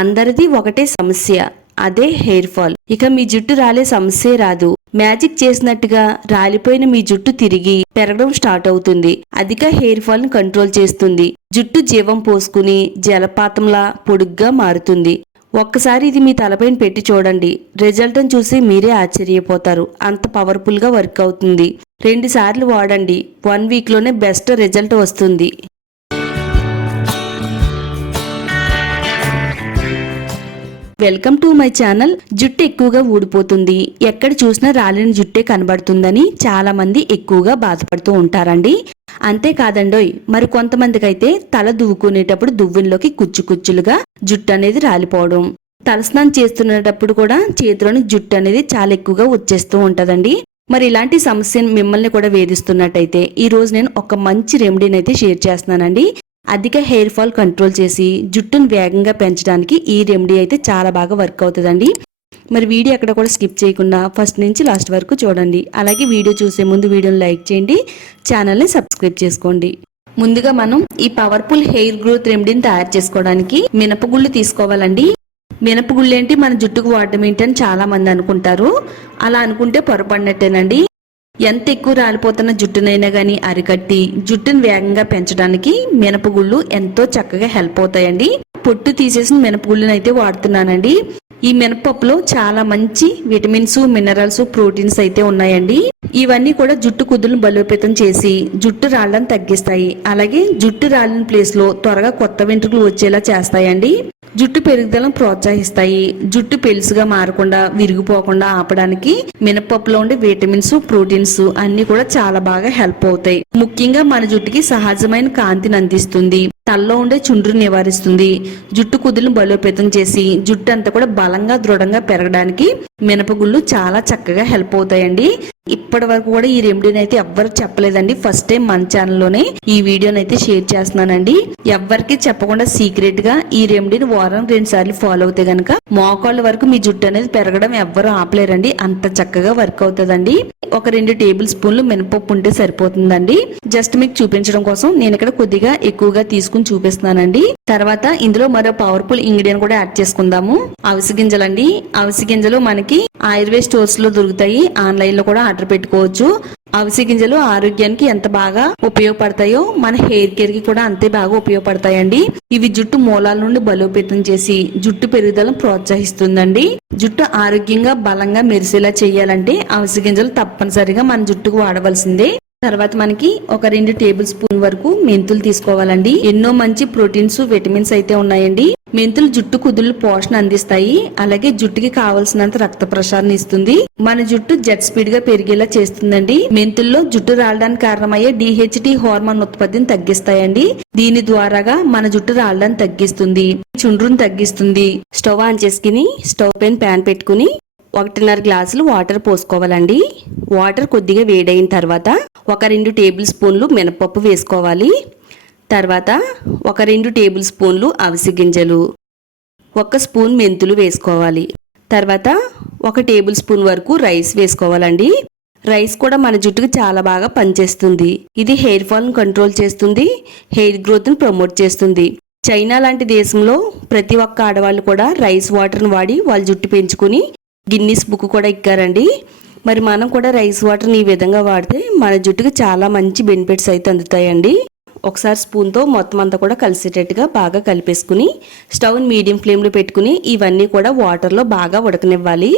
అందరిది ఒకటే సమస్య, అదే హెయిర్ ఫాల్. ఇక మీ జుట్టు రాలే సమస్యే రాదు. మ్యాజిక్ చేసినట్టుగా రాలిపోయిన మీ జుట్టు తిరిగి పెరగడం స్టార్ట్ అవుతుంది. అధిక హెయిర్ ఫాల్ ని కంట్రోల్ చేస్తుంది. జుట్టు జీవం పోసుకుని జలపాతంలా పొడుగ్గా మారుతుంది. ఒక్కసారి ఇది మీ తలపైన పెట్టి చూడండి. రిజల్ట్ చూసి మీరే ఆశ్చర్యపోతారు. అంత పవర్ఫుల్ గా వర్క్ అవుతుంది. 2 సార్లు వాడండి. 1 వీక్ లోనే బెస్ట్ రిజల్ట్ వస్తుంది. Welcome to my channel. జుట్టు ఎక్కువగా ఊడిపోతుంది, ఎక్కడ చూసినా రాలిన జుట్టే కనబడుతుందని చాలా మంది ఎక్కువగా బాధపడుతూ ఉంటారండి. అంతేకాదండోయ్, మరి కొంతమందికి అయితే తల దువ్వుకునేటప్పుడు దువ్వెనలోకి కుచ్చులుగా జుట్టు అనేది రాలిపోవడం, తలస్నానం చేస్తున్నప్పుడు కూడా చేతిలోని జుట్టు అనేది చాలా ఎక్కువగా వచ్చేస్తూ ఉంటదండి. మరి ఇలాంటి సమస్య మిమ్మల్ని కూడా వేధిస్తున్నట్టయితే ఈ రోజు నేను ఒక మంచి రెమెడీని అయితే షేర్ చేస్తున్నానండి. అధిక హెయిర్ ఫాల్ కంట్రోల్ చేసి జుట్టును వేగంగా పెంచడానికి ఈ రెమెడీ అయితే చాలా బాగా వర్క్ అవుతుందండి. మరి వీడియో ఎక్కడ కూడా స్కిప్ చేయకుండా ఫస్ట్ నుంచి లాస్ట్ వరకు చూడండి. అలాగే వీడియో చూసే ముందు వీడియోని లైక్ చేయండి, ఛానల్ని సబ్స్క్రైబ్ చేసుకోండి. ముందుగా మనం ఈ పవర్ఫుల్ హెయిర్ గ్రోత్ రెమెడీని తయారు చేసుకోవడానికి మినపగుళ్ళు తీసుకోవాలండి. మినపగుళ్ళు ఏంటి, మన జుట్టుకు వాడడం ఏంటని చాలా మంది అనుకుంటారు. అలా అనుకుంటే పొరపడినట్టేనండి. ఎంత ఎక్కువ రాలిపోతున్న జుట్టునైనా గానీ అరికట్టి జుట్టును వేగంగా పెంచడానికి మినపగుళ్ళు ఎంతో చక్కగా హెల్ప్ అవుతాయండి. పొట్టు తీసేసిన మినపగుళ్ళని అయితే వాడుతున్నానండి. ఈ మినపప్పులో చాలా మంచి విటమిన్స్, మినరల్స్, ప్రోటీన్స్ అయితే ఉన్నాయండి. ఇవన్నీ కూడా జుట్టు కుదులను బలోపేతం చేసి జుట్టు రాళ్ళను తగ్గిస్తాయి. అలాగే జుట్టు రాలిన ప్లేస్ లో త్వరగా కొత్త వెంట్రుకలు వచ్చేలా చేస్తాయండి. జుట్టు పెరుగుదలను ప్రోత్సహిస్తాయి. జుట్టు పెలుసుగా మారకుండా విరిగిపోకుండా ఆపడానికి మినపప్పులో ఉండే విటమిన్స్, ప్రోటీన్స్ అన్ని కూడా చాలా బాగా హెల్ప్ అవుతాయి. ముఖ్యంగా మన జుట్టుకి సహజమైన కాంతిని అందిస్తుంది. తలలో ఉండే చుండ్రుని నివారిస్తుంది. జుట్టు కుదులను బలోపేతం చేసి జుట్టు అంతా కూడా బలంగా దృఢంగా పెరగడానికి మినపగుళ్ళు చాలా చక్కగా హెల్ప్ అవుతాయండి. ఇప్పటి వరకు కూడా ఈ రెమెడీని అయితే ఎవ్వరు చెప్పలేదండి. ఫస్ట్ టైం మన ఛానల్లోనే ఈ వీడియోని అయితే షేర్ చేస్తున్నానండి. ఎవ్వరికి చెప్పకుండా సీక్రెట్ గా ఈ రెమెడీని వారం 2 సార్లు ఫాలో అవుతే గనక మోకాళ్ళ వరకు మీ జుట్టు అనేది పెరగడం ఎవ్వరు ఆపలేరండి. అంత చక్కగా వర్క్ అవుతుందండి. ఒక 2 టేబుల్ స్పూన్లు మినపప్పు ఉంటే సరిపోతుందండి. జస్ట్ మీకు చూపించడం కోసం నేను ఇక్కడ కొద్దిగా ఎక్కువగా తీసుకుని చూపిస్తున్నానండి. తర్వాత ఇందులో మరో పవర్ఫుల్ ఇంగ్రీడియంట్ కూడా యాడ్ చేసుకుందాము. అవిసె గింజలండి. అవిసె గింజలు మనకి ఆయుర్వేద స్టోర్స్ లో దొరుకుతాయి. ఆన్లైన్ లో కూడా ఆర్డర్ పెట్టుకోవచ్చు. అవిసె గింజలు ఆరోగ్యానికి ఎంత బాగా ఉపయోగపడతాయో మన హెయిర్ కేర్ కి కూడా అంతే బాగా ఉపయోగపడతాయండి. ఇవి జుట్టు మూలాల నుండి బలోపేతం చేసి జుట్టు పెరుగుదలను ప్రోత్సహిస్తుందండి. జుట్టు ఆరోగ్యంగా బలంగా మెరిసేలా చేయాలంటే అవిసె గింజలు తప్పనిసరిగా మన జుట్టుకు వాడవలసిందే. తర్వాత మనకి ఒక 2 టేబుల్ స్పూన్ వరకు మెంతులు తీసుకోవాలండి. ఎన్నో మంచి ప్రోటీన్స్, విటమిన్స్ అయితే ఉన్నాయండి. మెంతులు జుట్టు కుదుళ్ళు పోషణ అందిస్తాయి. అలాగే జుట్టుకి కావలసినంత రక్త ప్రసరణ ఇస్తుంది. మన జుట్టు జెట్ స్పీడ్ గా పెరిగేలా చేస్తుందండి. మెంతుల్లో జుట్టు రాలడానికి కారణమయ్యే DHT హార్మోన్ ఉత్పత్తిని తగ్గిస్తాయండి. దీని ద్వారాగా మన జుట్టు రాలడాన్ని తగ్గిస్తుంది, చుండ్రును తగ్గిస్తుంది. స్టవ్ ఆన్ చేసుకుని స్టవ్ పైన ప్యాన్ పెట్టుకుని 1.5 గ్లాసులు వాటర్ పోసుకోవాలండి. వాటర్ కొద్దిగా వేడైన తర్వాత ఒక 2 టేబుల్ స్పూన్లు మినపప్పు వేసుకోవాలి. తర్వాత ఒక 2 టేబుల్ స్పూన్లు అవిసె గింజలు, 1 స్పూన్ మెంతులు వేసుకోవాలి. తర్వాత 1 టేబుల్ స్పూన్ వరకు రైస్ వేసుకోవాలండి. రైస్ కూడా మన జుట్టుకు చాలా బాగా పనిచేస్తుంది. ఇది హెయిర్ ఫాల్ కంట్రోల్ చేస్తుంది, హెయిర్ గ్రోత్ ని ప్రమోట్ చేస్తుంది. చైనా లాంటి దేశంలో ప్రతి ఒక్క ఆడవాళ్ళు కూడా రైస్ వాటర్ని వాడి వాళ్ళ జుట్టు పెంచుకుని గిన్నిస్ బుక్ కూడా ఎక్కారండి. మరి మనం కూడా రైస్ వాటర్ని ఈ విధంగా వాడితే మన జుట్టుకి చాలా మంచి బెనిఫిట్స్ అయితే అందుతాయండి. ఒకసారి స్పూన్తో మొత్తం అంతా కూడా కలిసేటట్టుగా బాగా కలిపేసుకుని స్టవ్ని మీడియం ఫ్లేమ్లో పెట్టుకుని ఇవన్నీ కూడా వాటర్లో బాగా ఉడకనివ్వాలి.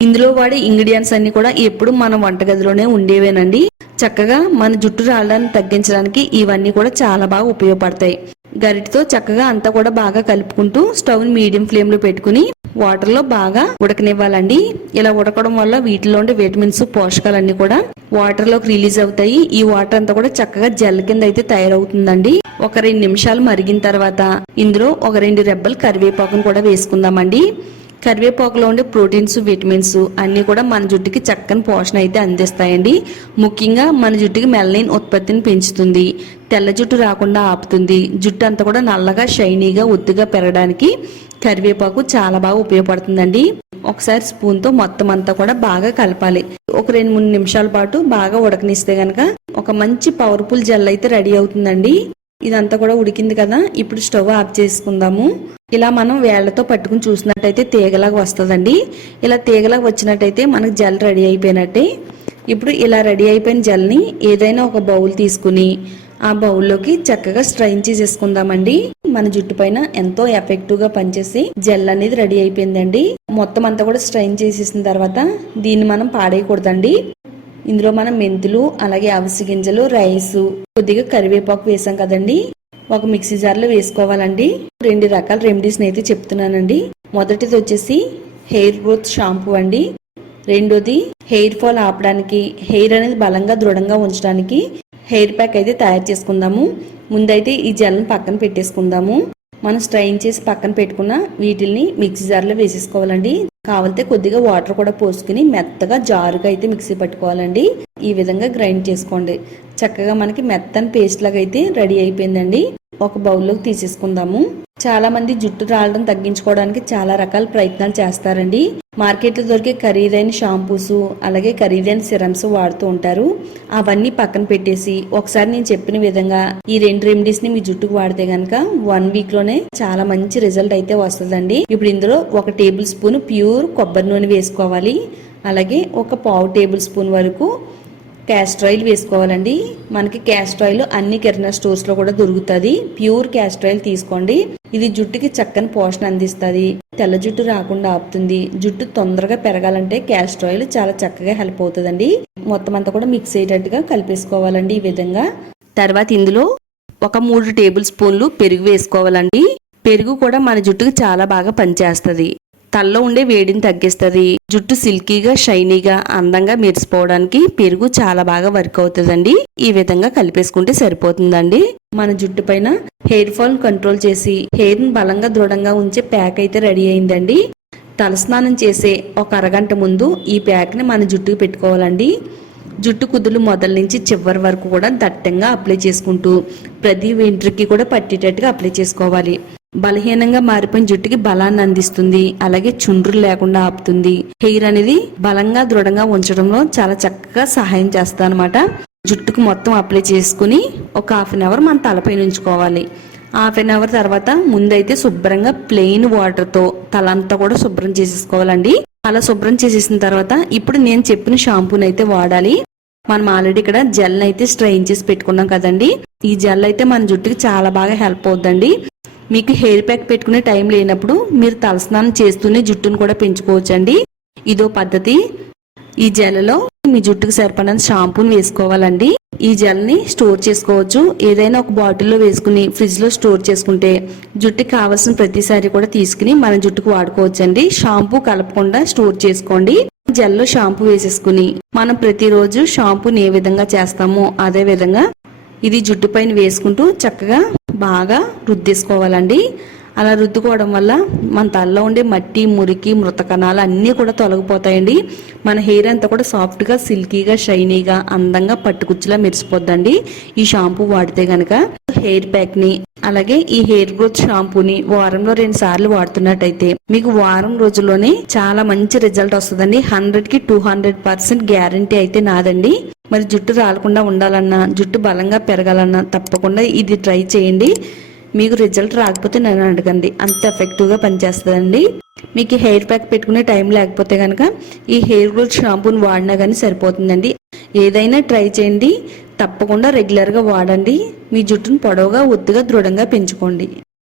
ఇందులో వాడే ఇంగ్రీడియంట్స్ అన్ని కూడా ఎప్పుడు మన వంటగదిలోనే ఉండేవేనండి. చక్కగా మన జుట్టు రాలడాన్ని తగ్గించడానికి ఇవన్నీ కూడా చాలా బాగా ఉపయోగపడతాయి. గరిటితో చక్కగా అంతా కూడా బాగా కలుపుకుంటూ స్టవ్ని మీడియం ఫ్లేమ్లో పెట్టుకుని వాటర్లో బాగా ఉడకనివ్వాలండి. ఇలా ఉడకడం వల్ల వీటిలో ఉండే విటమిన్స్, పోషకాలన్నీ కూడా వాటర్లోకి రిలీజ్ అవుతాయి. ఈ వాటర్ అంతా కూడా చక్కగా జెల్ కింద అయితే తయారవుతుందండి. ఒక 2 నిమిషాలు మరిగిన తర్వాత ఇందులో ఒక 2 రెబ్బలు కరివేపాకును కూడా వేసుకుందామండి. కరివేపాకులో ఉండే ప్రోటీన్స్, విటమిన్స్ అన్ని కూడా మన జుట్టుకి చక్కని పోషణ అయితే అందిస్తాయండి. ముఖ్యంగా మన జుట్టుకి మెలనిన్ ఉత్పత్తిని పెంచుతుంది, తెల్ల జుట్టు రాకుండా ఆపుతుంది. జుట్టు అంతా కూడా నల్లగా, షైనీగా, ఒత్తుగా పెరగడానికి కరివేపాకు చాలా బాగా ఉపయోగపడుతుందండి. ఒకసారి స్పూన్తో మొత్తం అంతా కూడా బాగా కలపాలి. ఒక 2-3 నిమిషాల పాటు బాగా ఉడకనిస్తే గనక ఒక మంచి పవర్ఫుల్ జెల్ అయితే రెడీ అవుతుందండి. ఇదంతా కూడా ఉడికింది కదా, ఇప్పుడు స్టవ్ ఆఫ్ చేసుకుందాము. ఇలా మనం వేళ్లతో పట్టుకుని చూసినట్టయితే తీగలాగా వస్తుందండి. ఇలా తీగలాగా వచ్చినట్టయితే మనకు జెల్ రెడీ అయిపోయినట్టే. ఇప్పుడు ఇలా రెడీ అయిపోయిన జెల్ని ఏదైనా ఒక బౌల్ తీసుకుని ఆ బౌల్లోకి చక్కగా స్ట్రైన్ చేసేసుకుందామండి. మన జుట్టు పైన ఎంతో ఎఫెక్టివ్ గా పనిచేసి జెల్ అనేది రెడీ అయిపోయిందండి. మొత్తం అంతా కూడా స్ట్రైన్ చేసేసిన తర్వాత దీన్ని మనం పాడేయకూడదండి. ఇందులో మనం మెంతులు, అలాగే అవిసె గింజలు, రైసు, కొద్దిగా కరివేపాకు వేసాం కదండి, ఒక మిక్సీ జార్లో వేసుకోవాలండి. 2 రకాల రెమెడీస్ని అయితే చెప్తున్నానండి. మొదటిది వచ్చేసి హెయిర్ గ్రోత్ షాంపూ అండి. రెండోది హెయిర్ ఫాల్ ఆపడానికి, హెయిర్ అనేది బలంగా దృఢంగా ఉంచడానికి హెయిర్ ప్యాక్ అయితే తయారు చేసుకుందాము. ముందైతే ఈ జెల్ని పక్కన పెట్టేసుకుందాము. మనం స్ట్రైన్ చేసి పక్కన పెట్టుకున్న వీటిల్ని మిక్సీ జార్లో వేసేసుకోవాలండి. కావాలంటే కొద్దిగా వాటర్ కూడా పోసుకుని మెత్తగా జారుగా అయితే మిక్సీ పట్టుకోవాలండి. ఈ విధంగా గ్రైండ్ చేసుకోండి. చక్కగా మనకి మెత్తని పేస్ట్ లాగా అయితే రెడీ అయిపోయిందండి. ఒక బౌల్లోకి తీసేసుకుందాము. చాలా మంది జుట్టు రాలడం తగ్గించుకోవడానికి చాలా రకాల ప్రయత్నాలు చేస్తారండి. మార్కెట్లో దొరికే ఖరీదైన షాంపూస్, అలాగే ఖరీదైన సిరమ్స్ వాడుతూ ఉంటారు. అవన్నీ పక్కన పెట్టేసి ఒకసారి నేను చెప్పిన విధంగా ఈ 2 రెమెడీస్ ని మీ జుట్టుకు వాడితే గనక 1 వీక్ లోనే చాలా మంచి రిజల్ట్ అయితే వస్తుందండి. ఇప్పుడు ఇందులో 1 టేబుల్ స్పూన్ ప్యూర్ కొబ్బరి నూనె వేసుకోవాలి. అలాగే ఒక 1/2 టేబుల్ స్పూన్ వరకు క్యాస్టర్ ఆయిల్ వేసుకోవాలండి. మనకి క్యాస్టర్ ఆయిల్ అన్ని కిరాణా స్టోర్స్ లో కూడా దొరుకుతుంది. ప్యూర్ క్యాస్టర్ ఆయిల్ తీసుకోండి. ఇది జుట్టుకి చక్కని పోషణ అందిస్తుంది, తెల్ల జుట్టు రాకుండా ఆపుతుంది. జుట్టు తొందరగా పెరగాలంటే క్యాస్టర్ ఆయిల్ చాలా చక్కగా హెల్ప్ అవుతుందండి. మొత్తం అంతా కూడా మిక్స్ అయ్యేటట్టుగా కలిపేసుకోవాలండి ఈ విధంగా. తర్వాత ఇందులో ఒక 3 టేబుల్ స్పూన్లు పెరుగు వేసుకోవాలండి. పెరుగు కూడా మన జుట్టుకి చాలా బాగా పనిచేస్తుంది. తల్లో ఉండే వేడిని తగ్గిస్తుంది. జుట్టు సిల్కీగా, షైనీగా, అందంగా మెరిసిపోవడానికి పెరుగు చాలా బాగా వర్క్ అవుతుందండి. ఈ విధంగా కలిపేసుకుంటే సరిపోతుందండి. మన జుట్టు పైన హెయిర్ ఫాల్ కంట్రోల్ చేసి హెయిర్ ని బలంగా దృఢంగా ఉంచే ప్యాక్ అయితే రెడీ అయిందండి. తలస్నానం చేసే ఒక అరగంట ముందు ఈ ప్యాక్ ని మన జుట్టుకు పెట్టుకోవాలండి. జుట్టు కుదులు మొదల నుంచి చివరి వరకు కూడా దట్టంగా అప్లై చేసుకుంటూ ప్రతి వెంట్రుకి కూడా పట్టేటట్టుగా అప్లై చేసుకోవాలి. బలహీనంగా మారిపోయిన జుట్టుకి బలాన్ని అందిస్తుంది. అలాగే చుండ్రులు లేకుండా ఆపుతుంది. హెయిర్ అనేది బలంగా దృఢంగా ఉంచడంలో చాలా చక్కగా సహాయం చేస్తుంది అనమాట. జుట్టుకు మొత్తం అప్లై చేసుకుని ఒక 1/2 అవర్ మన తలపై ఉంచుకోవాలి. 1/2 అవర్ తర్వాత ముందైతే శుభ్రంగా ప్లెయిన్ వాటర్ తో తలంతా కూడా శుభ్రం చేసేసుకోవాలండి. అలా శుభ్రం చేసేసిన తర్వాత ఇప్పుడు నేను చెప్పిన షాంపూని అయితే వాడాలి. మనం ఆల్రెడీ ఇక్కడ జెల్ అయితే స్ట్రైన్ చేసి పెట్టుకున్నాం కదండి. ఈ జెల్ అయితే మన జుట్టుకి చాలా బాగా హెల్ప్ అవుతుందండి. మీకు హెయిర్ ప్యాక్ పెట్టుకునే టైం లేనప్పుడు మీరు తలస్నానం చేస్తూనే జుట్టును కూడా పెంచుకోవచ్చండి. ఇదో పద్ధతి. ఈ జెల్లో మీ జుట్టుకు సరిపడిన షాంపూని వేసుకోవాలండి. ఈ జెల్ ని స్టోర్ చేసుకోవచ్చు. ఏదైనా ఒక బాటిల్లో వేసుకుని ఫ్రిడ్జ్ లో స్టోర్ చేసుకుంటే జుట్టుకి కావాల్సిన ప్రతిసారి కూడా తీసుకుని మన జుట్టుకు వాడుకోవచ్చండి. షాంపూ కలపకుండా స్టోర్ చేసుకోండి. జెల్లో షాంపూ వేసేసుకుని మనం ప్రతిరోజు షాంపూని ఏ విధంగా చేస్తామో అదే విధంగా ఇది జుట్టు పైన వేసుకుంటూ చక్కగా బాగా రుద్దేసుకోవాలండి. అలా రుద్దుకోవడం వల్ల మన తలలో ఉండే మట్టి, మురికి, మృత కణాలు అన్నీ కూడా తొలగిపోతాయండి. మన హెయిర్ అంతా కూడా సాఫ్ట్గా, సిల్కీగా, షైనీగా, అందంగా పట్టుకుచ్చులా మెరిసిపోద్దండి ఈ షాంపూ వాడితే గనక. హెయిర్ ప్యాక్ ని అలాగే ఈ హెయిర్ గ్రోత్ షాంపూని వారంలో 2 సార్లు వాడుతున్నట్టయితే మీకు వారం రోజుల్లోనే చాలా మంచి రిజల్ట్ వస్తుందండి. 100కి 200% గ్యారంటీ అయితే నాదండి. మరి జుట్టు రాలకుండా ఉండాలన్నా, జుట్టు బలంగా పెరగాలన్నా తప్పకుండా ఇది ట్రై చేయండి. మీకు రిజల్ట్ రాకపోతే నన్ను అడగండి, అంత ఎఫెక్టివ్గా పనిచేస్తుందండి. మీకు హెయిర్ ప్యాక్ పెట్టుకునే టైం లేకపోతే కనుక ఈ హెయిర్ గ్రోత్ షాంపూని వాడినా కానీ సరిపోతుందండి. ఏదైనా ట్రై చేయండి, తప్పకుండా రెగ్యులర్గా వాడండి. మీ జుట్టును పొడవుగా, ఒత్తుగా, దృఢంగా పెంచుకోండి.